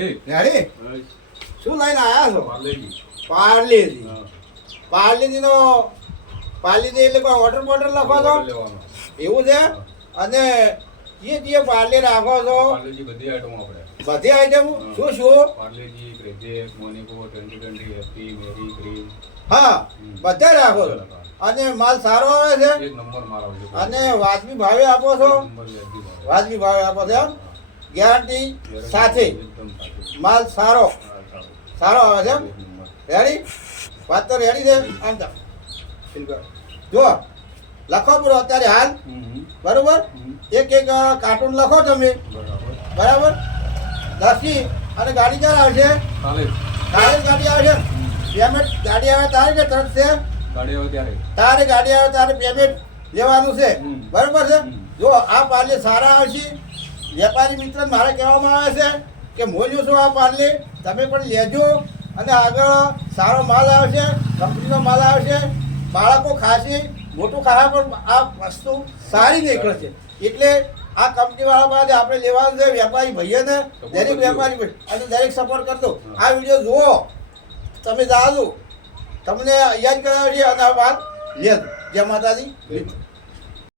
Ready શું લઈને આયા છો? પાર્લેજી. પાર્લેજીનો પાર્લેજી એટલે કોઈ વોટર બોટલ લખો છો એવું છે? અને જે પાર્લે રાખો છો બધી આઈટમો આપણે બધી આઈટમ શું શું? પાર્લેજી, ક્રેઝેક, મોનિકો, 2020 હેપી, મેરી, ક્રીમ. હા બધા રાખો છો. અને માલ સારો આવે છે એક નંબર માલ આવે છે. અને વાજબી ભાવે આપો છો? એક નંબર વ્યાજબી ભાવ. વાજબી ભાવે આપો છો એમ? ગેરંટી સાથે એકદમ સાચું. માલ સારો સારો આવે છે એમ? એક નંબર. રેડી? વાત તો રેડી છે આમ તો જો લખો પૂરો અત્યારે હાલ બરોબર. એક એક કાર્ટૂન લખો તમે બરાબર. બરાબર. 10 અને ગાડી ક્યારે આવશે? કાલે તારે જ ગાડી આવશે. પેમેન્ટ ગાડી આવે તારે કે તરત છે? ગાડી આવે ત્યારે તારે ગાડી આવે તારે પેમેન્ટ લેવાનું છે બરોબર છે. જો આ પાર્લે સારા આવશે. વેપારી મિત્ર મારે કહેવામાં આવે છે કે મોલ્યું છું આ પાર્લે તમે પણ લેજો અને આગળ સારો માલ આવશે, કંપનીનો માલ આવશે. બાળકો ખાશે, મોટું ખાવા પણ આ વસ્તુ સારી નીકળે છે. એટલે આ કંપનીવાળા પાસે આપણે લેવાનું છે. વેપારી ભાઈઓને દરેક વેપારી ભાઈ અને દરેક સપોર્ટ કરજો. આ વિડીયો જુઓ તમે જાજો તમને યાદ કરાવે છે અને આ વાત લેજો. જય માતાજી.